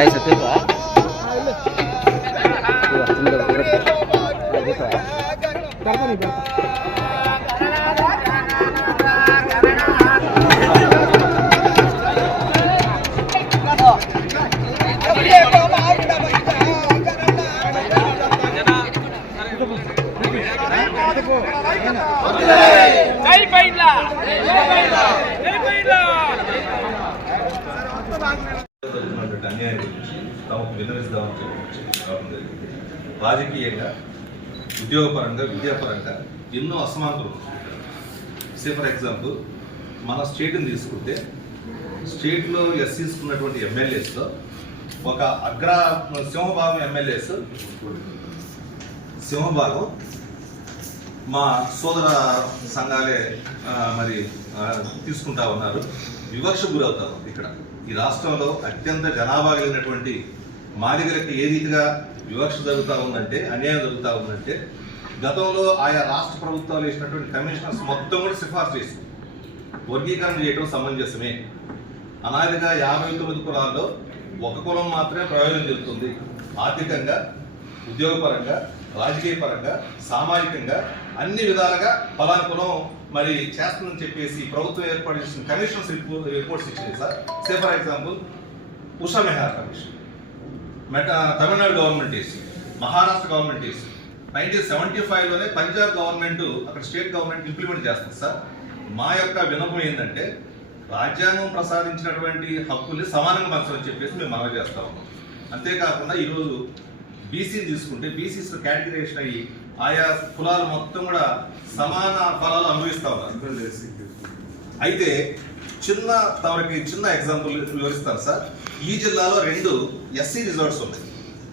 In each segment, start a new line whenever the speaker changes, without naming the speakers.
đây sẽ tiếp quả Hãy subscribe cho kênh Ghiền Mì
Gõ Để không bỏ lỡ những
video hấp dẫn అన్యాయం గురించి తమకు విన్నవిస్తామని చెప్పి జరిగింది. రాజకీయంగా ఉద్యోగపరంగా విద్యాపరంగా ఎన్నో అసమానతలు సే ఫర్ ఎగ్జాంపుల్ మన స్టేట్ని తీసుకుంటే స్టేట్లో ఎస్సీస్ ఉన్నటువంటి ఎమ్మెల్యేస్లో ఒక అగ్ర సింహభాగం ఎమ్మెల్యేస్ సింహభాగం మా సోదర సంఘాలే మరి తీసుకుంటా ఉన్నారు. వివక్ష గురవుతారు ఇక్కడ. ఈ రాష్ట్రంలో అత్యంత జనాభా కలిగినటువంటి మాదిగలకి ఏ రీతిగా వివక్ష జరుగుతూ ఉందంటే అన్యాయం జరుగుతూ ఉందంటే గతంలో ఆయా రాష్ట్ర ప్రభుత్వాలు వేసినటువంటి కమిషనర్స్ మొత్తం కూడా సిఫార్సు చేసింది. వర్గీకరణ చేయడం సమంజసమే. అనాదిగా యాభై తొమ్మిది కులాల్లో ఒక కులం మాత్రమే ప్రయోజనం చెందుతుంది ఆర్థికంగా ఉద్యోగపరంగా రాజకీయ పరంగా సామాజికంగా అన్ని విధాలుగా ఫలానా కులం మరి చేస్తుందని చెప్పేసి ప్రభుత్వం ఏర్పాటు చేసిన కమిషన్స్ రిపోర్ట్ రిపోర్ట్స్ ఇచ్చినాయి sir. Say for example Usha Mehra commission మెట Tamil Nadu government వేసి మహారాష్ట్ర గవర్నమెంట్ వేసి నైన్టీన్ సెవెంటీ ఫైవ్లోనే పంజాబ్ గవర్నమెంట్ అక్కడ స్టేట్ గవర్నమెంట్ ఇంప్లిమెంట్ చేస్తుంది సార్. మా యొక్క వినపం ఏంటంటే రాజ్యాంగం ప్రసాదించినటువంటి హక్కుల్ని సమానంగా పంచమని చెప్పేసి మేము మనవి చేస్తా ఉన్నాం. అంతేకాకుండా ఈరోజు బీసీ తీసుకుంటే బీసీస్ కేటగిరేషన్ అయ్యి ఆయా కులాలు మొత్తం కూడా సమాన ఫలాలు అనుభవిస్తా ఉన్నారు. అయితే చిన్న తమకి చిన్న ఎగ్జాంపుల్ వివరిస్తాను సార్. ఈ జిల్లాలో రెండు ఎస్సీ రిజార్ట్స్ ఉన్నాయి.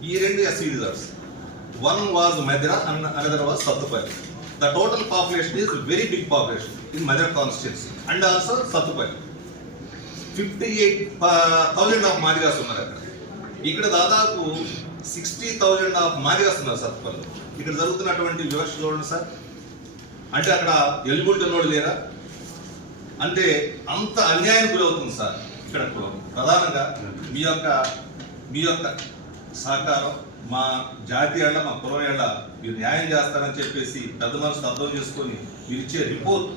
ఈ రెండు SC resorts one was Madhira and another was Sathupalli the total population is very big population in Madhira constituency and also Sathupalli fifty eight thousand of Madigas ఉన్నారు అక్కడ. ఇక్కడ దాదాపు సిక్స్టీ థౌజండ్ ఆఫ్ మాదిగాస్ వస్తున్నారు సత్పల్లు ఇక్కడ జరుగుతున్నటువంటి వివక్ష చూడండి సార్. అంటే అక్కడ ఎలుగుంటున్నోడు లేరా? అంటే అంత అన్యాయం గురవుతుంది సార్ ఇక్కడ కులం ప్రధానంగా మీ యొక్క మీ యొక్క సహకారం మా జాతి ఏళ్ళ మా కులం ఏళ్ళ మీరు న్యాయం చేస్తారని చెప్పేసి పెద్ద మనసు అర్థం చేసుకొని మీరు ఇచ్చే రిపోర్ట్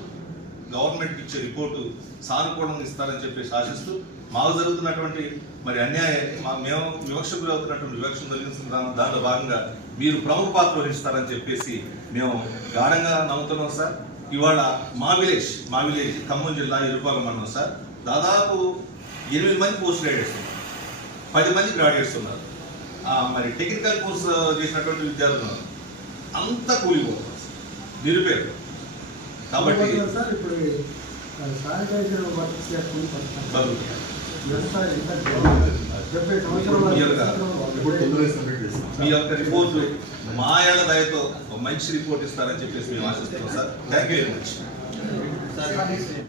గవర్నమెంట్ ఇచ్చే రిపోర్టు సానుకూలంగా ఇస్తారని చెప్పేసి ఆశిస్తూ మాకు జరుగుతున్నటువంటి మరి అన్యాయాన్ని మా మేము వివక్ష గురవుతున్నటువంటి వివక్ష తొలగించిన దా- దానిలో భాగంగా మీరు ప్రముఖ పాత్ర వహిస్తారని చెప్పేసి మేము గాఢంగా నమ్ముతున్నాం సార్. ఇవాళ మా విలేజ్ మా విలేజ్ ఖమ్మం జిల్లా ఇరుపాలెం మండలం సార్. దాదాపు ఎనిమిది మంది పోస్ట్ గ్రాడ్యుయేట్స్ ఉన్నారు. పది మంది గ్రాడ్యుయేట్స్ ఉన్నారు. మరి టెక్నికల్ కోర్స్ చేసినటువంటి విద్యార్థులు ఉన్నారు. అంతా కూలిపోతున్నారు నిరుపేరు. కాబట్టి
సార్ ఇప్పుడు శానిటైజర్ వర్క్ చేసుకుని పడతారు.
మీ యొక్క-
ఇప్పుడు
మీ దయతో మంచి రిపోర్ట్ ఇస్తారని చెప్పేసి మేము ఆశిస్తున్నాం sir thank you very much